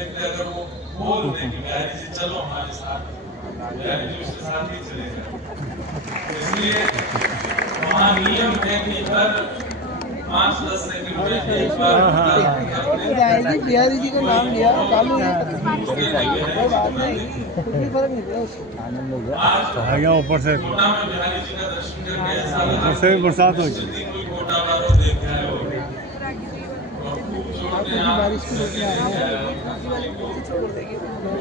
देखते अगर वो बोल दे कि बिहारी जी चलो हमारे साथ, बिहारी जी उसके साथ ही चले जाए। इसलिए वहाँ नियम है कि हर 5-10 सेकंड में एक बार बिहारी जी का नाम लिया चालू है, कोई बात नहीं, कुछ भी फर्क नहीं पड़ा उससे। आनंद हो गया। आज ऊपर से कोटा में बिहारी जी का दर्शन करके ऐसा लगा ऊपर से बरसात हो गई। कोई कोटा वालों देख रहे हो बारिश को रोकना है,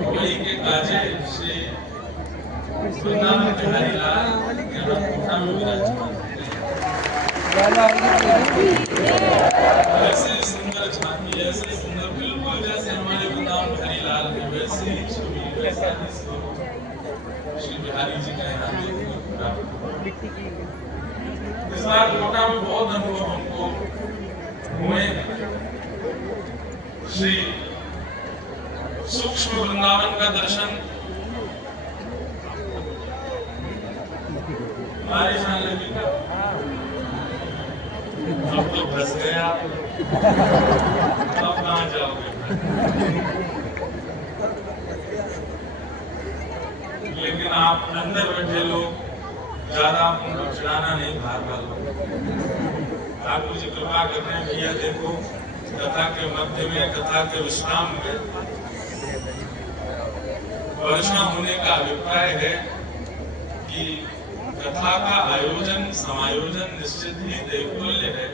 वही के काजे श्री वृंदावन बिहारी लाल कोटा में विराजमान ऐसे सुंदर झांकी, ऐसे सुंदर, बिल्कुल जैसे हमारे वृंदावन बिहारी लाल है वैसे ही छवि, वैसा ही स्वरूप श्री बिहारी जी का यहाँ देखने। इस बार कोटा में बहुत अनुभव हमको हुए। श्री सूक्ष्म वृंदावन का दर्शन बारिश आने लगी था, अब तो फंस गए आप, अब कहाँ जाओगे? लेकिन आप अंदर बैठे लोग ज्यादा उनको चिढ़ाना नहीं, बाहर वालों आप मुझे कृपा करते हैं भैया, देखो कथा के मध्य में, कथा के विश्राम में वर्षा होने का अभिप्राय है कि कथा का आयोजन समायोजन निश्चित ही दैवल्य है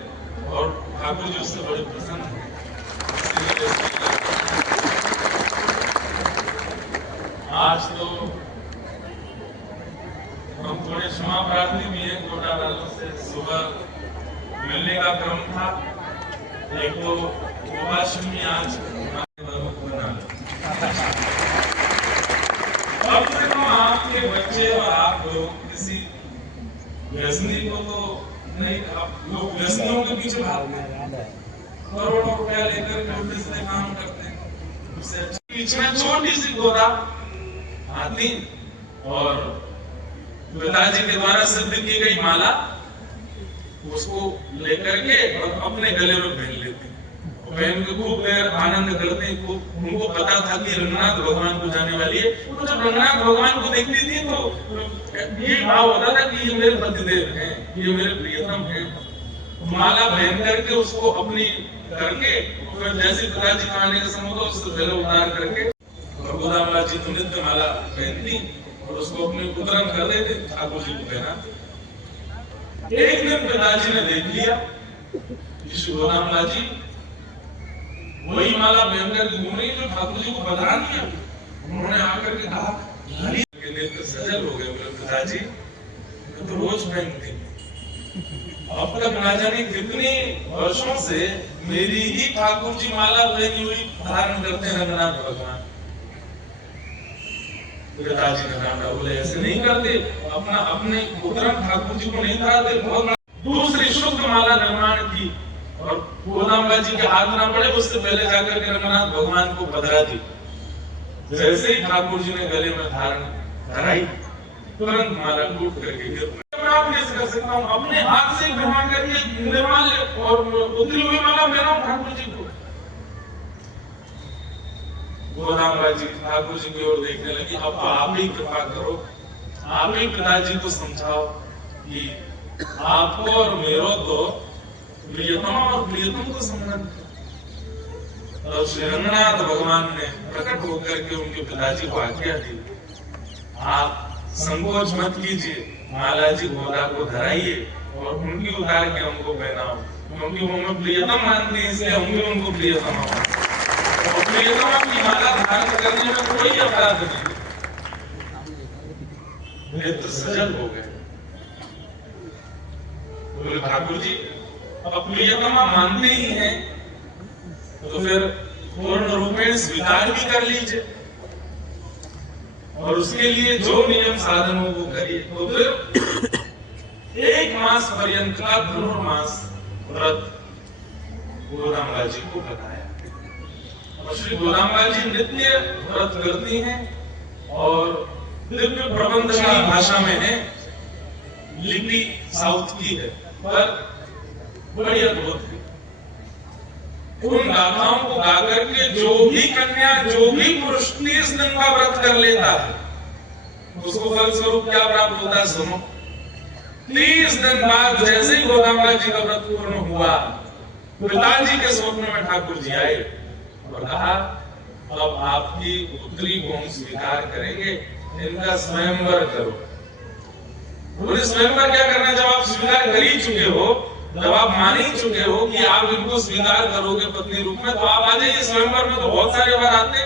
और ठाकुर जी उससे बड़े प्रसन्न हैं। आज तो हम थोड़े क्षमा प्रार्थी भी हैं कोटा वालों से, सुबह मिलने का क्रम था, एक तो गोपाष्टमी आज आपके बच्चे और आप लोग किसी व्यसनी को तो नहीं, आप लोग व्यसनियों के पीछे भागते हैं, करोड़ों रुपया लेकर छोटे से काम करते हैं, उससे पीछे छोटी सी गोदा हाथी और पिताजी के द्वारा सिद्ध की गई माला उसको लेकर के और अपने गले में पहन लेते, पहन के खूब देर आनंद करते हैं। खूब उनको पता था कि रंगनाथ भगवान को जाने वाली है। तो जब रंगनाथ भगवान को देखती थी तो ये भाव होता था कि ये मेरे पतिदेव हैं, ये मेरे प्रियतम हैं। माला पहन करके उसको अपनी करके फिर जैसे पिताजी खाने का समय होता उसको गले उतार करके और गोदामा जी तो नित्य माला पहनती और उसको अपने उतरन कर देते, ठाकुर जी को पहनाते। एक दिन पिताजी ने देख लिया श्री गोदामा जी वही माला पहन कर घूम रही जो ठाकुर जी को बता दिया। उन्होंने आकर के कहा के नेत्र सजल हो गए मेरे पिताजी, तो रोज पहनती, अब तक ना जाने कितने वर्षों से मेरी ही ठाकुर जी माला पहनी हुई धारण करते हैं रंगनाथ भगवान। पिताजी ने कहा बोले ऐसे नहीं करते, अपना अपने उतरन ठाकुर जी को नहीं कराते। दूसरी शुद्ध माला निर्माण की और गोदाम्बा जी के हाथ ना पड़े उससे पहले जाकर के रंगनाथ भगवान को बदला दी। जैसे ही ठाकुर जी ने गले में धारण कराई तुरंत माला टूट करके गिर पड़ी। मैं कैसे कर सकता हूँ, अपने हाथ से निर्माण करके निर्माण और उतरी हुई माला पहनाऊं ठाकुर जी को। गोदाम्बा जी ठाकुर जी की ओर देखने लगी, अब तो आप ही कृपा करो, आप ही पिताजी को समझाओ कि आपको और मेरो तो प्रियतम और प्रियतम को संबंध। और श्री रंगनाथ भगवान ने प्रकट होकर के उनके पिताजी को आज्ञा दी, आप संकोच मत कीजिए, माला जी गोदा को धराइए और उनकी उतार के हमको पहनाओ, क्योंकि वो हमें प्रियतम मानते हैं इसलिए हम भी उनको प्रियतम मानते। और प्रियतम की माला धारण करने में कोई अपराध नहीं। नेत्र सजल हो गए, बोले ठाकुर जी अब प्रियतमा मानते ही हैं तो फिर पूर्ण रूपेण स्वीकार भी कर लीजिए और उसके लिए जो नियम साधन हो वो करिए। तो फिर 1 मास पर्यंत का धनुर्मास व्रत गोदाम्बा जी को बताया और श्री गोदाम्बा जी नित्य व्रत करती हैं और दिव्य प्रबंध की भाषा में है, लिपि साउथ की है पर बड़ी अद्भुत है। उन गाथाओं को गा करके जो भी कन्या, जो भी पुरुष 30 दिन का व्रत कर लेता है, उसको फलस्वरूप क्या प्राप्त होता है? सुनो, 30 दिन बाद जैसे ही गोदांबा जी का व्रत पूर्ण हुआ, पिताजी के स्वप्न में ठाकुर जी आए और कहा, अब आपकी पुत्री को हम स्वीकार करेंगे, इनका स्वयंवर करो। बोले स्वयंवर क्या करना? जब आप स्वीकार कर ही चुके हो, जब आप मान ही चुके हो कि आप इनको स्वीकार करोगे पत्नी रूप में, तो आप आ जाइए स्वयंवर में। तो बहुत सारे बार आते।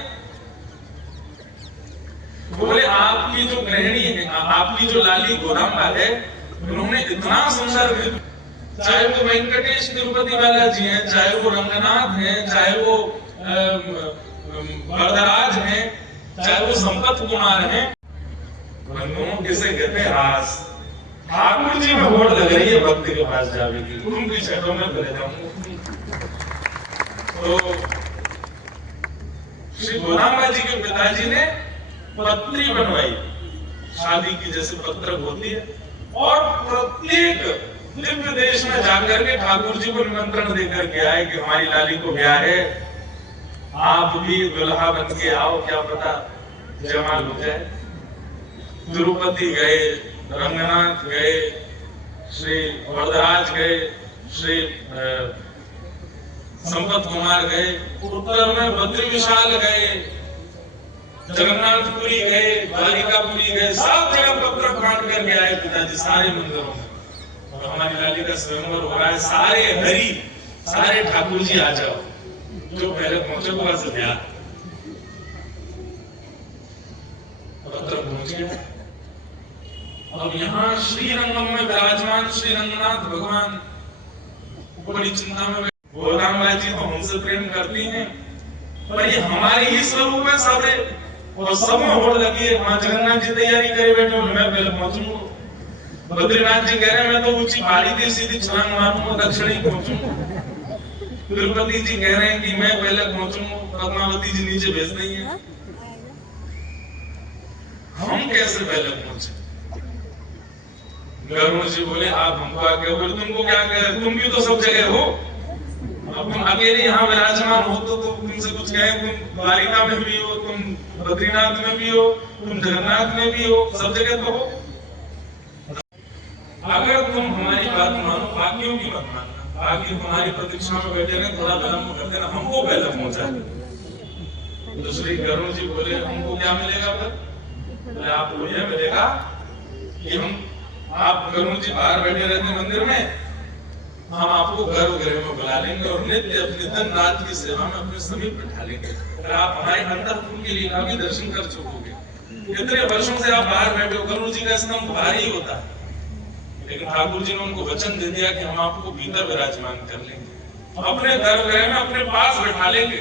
बोले आपकी जो गृहिणी है, आपकी जो लाली गोदांबा है, उन्होंने इतना सुंदर, चाहे वो वेंकटेश तिरुपति बालाजी हैं, चाहे वो रंगनाथ हैं, चाहे वो वरदराज हैं, चाहे वो संपत कुमार हैं, किसे कहते हैं रास। ठाकुर जी में होड़ लग रही है भक्त के पास जावे की, तुम भी चलो मैं चले जाऊंगा। तो श्री गोदांबा जी के पिताजी ने पत्री बनवाई, शादी की जैसे पत्रक होती है, और प्रत्येक दिव्य देश में जाकर के ठाकुर जी को निमंत्रण देकर के आए कि हमारी लाली को ब्याह है, आप भी दुल्हा बन के आओ, क्या पता जमाल हो जाए। तिरुपति गए, रंगनाथ गए, श्री वरदराज गए, श्री संपत कुमार गए, उत्तर में बद्री विशाल गए, जगन्नाथपुरी गए, बालिकापुरी गए, सब जगह पत्र काट करके आए पिताजी सारे मंदिरों में। और हमारी लाली का स्वयंवर हो रहा है, सारे हरि, सारे ठाकुर जी आ जाओ, जो पहले पहुंचे वो से गया। पत्र पहुंच गया। अब यहाँ श्रीरंगम में विराजमान श्री रंगनाथ भगवान बड़ी चिंता में। गोदांबा जी तो हमसे प्रेम करती हैं, पर ये हमारे ही स्वरूप में सब है, और सब में होड़ लगी है। वहां जगन्नाथ जी तैयारी करे बैठे, मैं पहले पहुंचूंगा। बद्रीनाथ जी कह रहे हैं मैं तो ऊंची पहाड़ी थी, सीधी छलांग मारूंगा, दक्षिण ही पहुंचूंगा। तिरुपति जी कह रहे हैं कि मैं पहले पहुंचूंगा, पद्मावती जी नीचे भेज रही है। हम कैसे पहले पहुंचे? गरुड़ जी बोले आप हमको आगे बोले, तुमको क्या कह रहे, तुम भी तो सब जगह हो। अब तुम अकेले यहाँ विराजमान हो तो तुमसे कुछ कहें, तुम द्वारिका में भी हो, तुम बद्रीनाथ में भी हो, तुम जगन्नाथ में भी हो, सब जगह तो हो। अगर तुम हमारी बात मानो, बाकियों की मत मानना। बाकी तुम्हारी प्रतीक्षा में बैठे रहे, थोड़ा विलंब कर देना, हमको पहले पहुंचा। तो श्री गरुड़ जी बोले हमको क्या मिलेगा? बोले आपको यह मिलेगा कि आप गरुड़ जी बाहर बैठे रहते मंदिर में, हम आपको गर्भगृह में बुला लेंगे और नित्य अपने दिन रात की सेवा में अपने समीप बैठा लेंगे। और आप हमारे अंतःपुर के लिए भी दर्शन कर चुकोगे। इतने वर्षों से आप बाहर बैठे हो, गरुड़ जी का स्तंभ भारी ही होता है, लेकिन ठाकुर जी ने उनको वचन दे दिया कि हम आपको भीतर विराजमान कर लेंगे, अपने गर्भगृह में अपने पास बैठा लेंगे,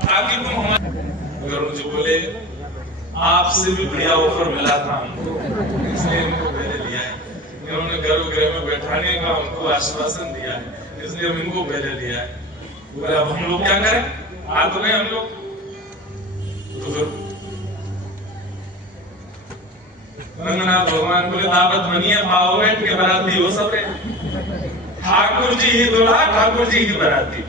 ताकि तुम हमारे। गरुड़ जी बोले आपसे भी बढ़िया ऑफर मिला था हमको, इसलिए इनको पहले लिया है। इन्होंने गर्भगृह में बैठाने का हमको आश्वासन दिया है, इसलिए हम इनको पहले लिया है। बोले अब हम लोग क्या करें? आ तो गए हम लोग, तो फिर रंगनाथ भगवान बोले दावत बनिए, पाओ के बराती हो सब। ठाकुर जी ही दूल्हा, ठाकुर जी ही बराती।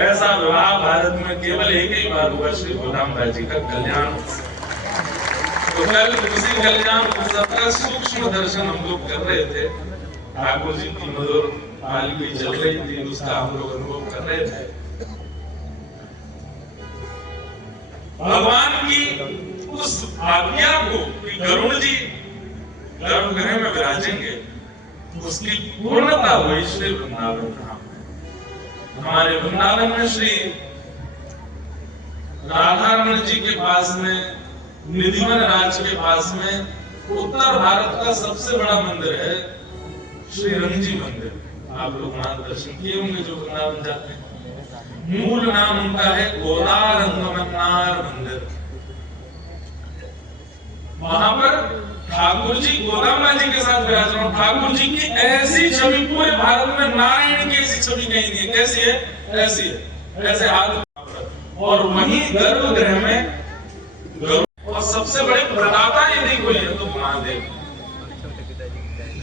ऐसा विवाह भारत में केवल एक ही बार हुआ, श्री गोदांबा जी का कल्याण। तो कल उसी कल्याण उत्सव का सूक्ष्म दर्शन हम लोग कर रहे थे। ठाकुर जी की मधुर पालकी चल रही थी, उसका हम लोग अनुभव कर रहे थे। भगवान की उस आज्ञा को कि गरुड़ जी गर्भगृह में विराजेंगे, उसकी पूर्णता हुई श्री वृंदावन धाम। हमारे वृंदावन में श्री राधा रमण जी के पास में, निधिवन राज के पास में उत्तर भारत का सबसे बड़ा मंदिर है श्री रंगजी मंदिर। आप लोग वहां दर्शन किए होंगे जो वृंदावन जाते हैं। मूल नाम उनका है गोदारंगमन्नार मंदिर। वहां पर ठाकुर जी गोदांबा जी के साथ विराजमान। ठाकुर जी की ऐसी छवि पूरे भारत में नारायण की ऐसी छवि कहीं नहीं है। कैसी है? ऐसी है, ऐसे हाथ। और वहीं गर्भगृह में और सबसे बड़े प्रदाता यदि कोई है तो महादेव।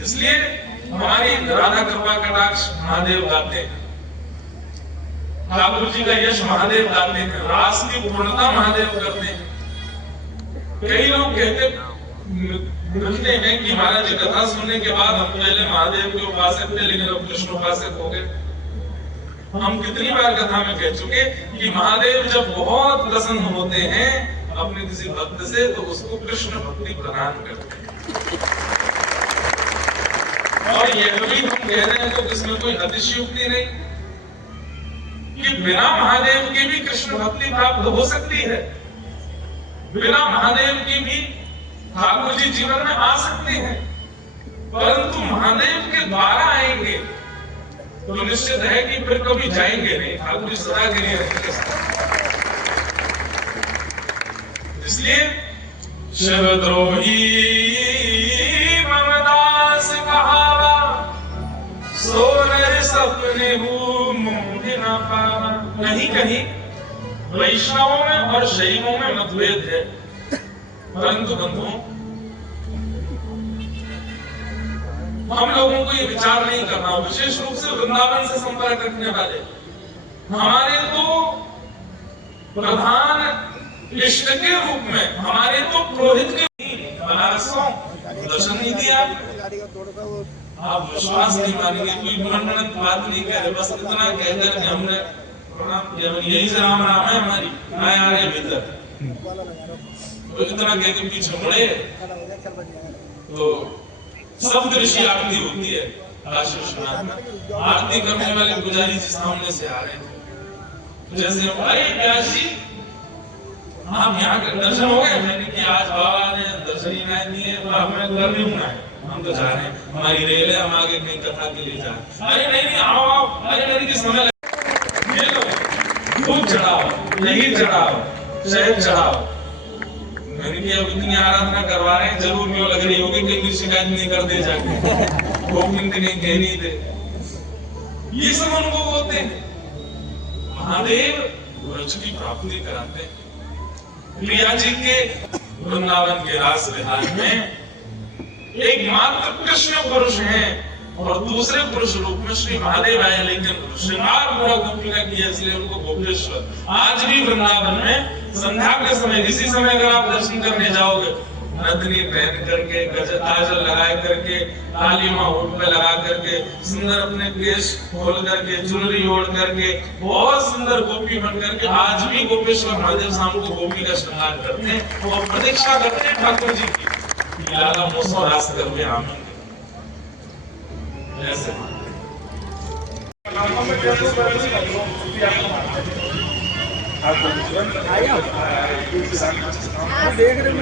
इसलिए हमारी राधा कृपा कटाक्ष महादेव गाते हैं। ठाकुर जी का यश महादेव गाते हैं, रास की पूर्णता महादेव करते हैं। कई लोग कहते लिखते हैं कि महाराज जी कथा सुनने के बाद हम पहले महादेव के उपासक थे लेकिन अब कृष्ण उपासक हो गए। हम कितनी बार कथा में कह चुके कि महादेव जब बहुत प्रसन्न होते हैं अपने किसी भक्त से तो उसको कृष्ण भक्ति प्रदान करते हैं। और यह भी हम कह रहे हैं तो इसमें कोई अतिशयोक्ति नहीं कि बिना महादेव के भी कृष्ण भक्ति प्राप्त हो सकती है, बिना महादेव के भी ठाकुर जी जीवन में आ सकते हैं, परंतु महादेव के द्वारा आएंगे तो निश्चित है कि फिर कभी जाएंगे नहीं, ठाकुर जी सदा के लिए रहेंगे। इसलिए शिवद्रोही ममदास कहावा, सो नर सपने मुझे न पावा। कहीं कहीं वैष्णवों में और शैवों में मतभेद है, परंतु बंधुओं हम लोगों को ये विचार नहीं करना, विशेष रूप से वृंदावन से संपर्क रखने वाले हमारे तो प्रधान इष्ट के रूप में, हमारे तो पुरोहित के बनारसों दर्शन नहीं दिया। आप विश्वास नहीं मानेंगे, कोई मनगणत बात नहीं कह रहे, बस इतना कहकर कि हमने प्रणाम किया, यही से राम राम है हमारी आए आ रहे भीतर, तो इतना कह के पीछे मुड़े तो सब दृश्य आरती होती है। काशी विश्वनाथ में आरती करने वाले पुजारी जी सामने से आ रहे थे, जैसे अरे व्यास जी आप यहाँ के दर्शन हो गए? मैंने कि आज बाबा ने दर्शन ही नहीं दिए, हमें करने होना है, हम तो जा रहे हैं, हमारी रेल है, हम आगे कहीं कथा के लिए जा रहे हैं। अरे नहीं नहीं आओ आओ, अरे नहीं कि समय ये लो, दूध चढ़ाओ, दही चढ़ाओ, शहद चढ़ाओ। मैंने कि अब इतनी आराधना करवा रहे हैं, जरूर क्यों लग रही होगी कि कोई शिकायत नहीं कर दे जाके, गोविंद नहीं कह नहीं दे, ये सब अनुभव होते हैं। महादेव ब्रज की प्राप्ति कराते हैं। प्रिया जी के वृंदावन के रास विहार में एकमात्र कृष्ण पुरुष हैं और दूसरे पुरुष रूप में श्री महादेव आए, लेकिन श्रृंगार पूरा गोपिका किया इसलिए उनको गोपेश्वर। आज भी वृंदावन में संध्या के समय इसी समय अगर आप दर्शन करने जाओगे, नथनी पहन करके, काजल लगा करके, तालीमा होठ पे लगा करके, सुंदर अपने केश खोल करके, चुनरी ओढ़ करके, बहुत सुंदर गोपी बन करके आज भी गोपेश्वर महादेव शाम को गोपी का श्रृंगार करते हैं और प्रतीक्षा करते हैं ठाकुर जी की लाला मोसो रास करके आमेंगे। ऐसे देख रहे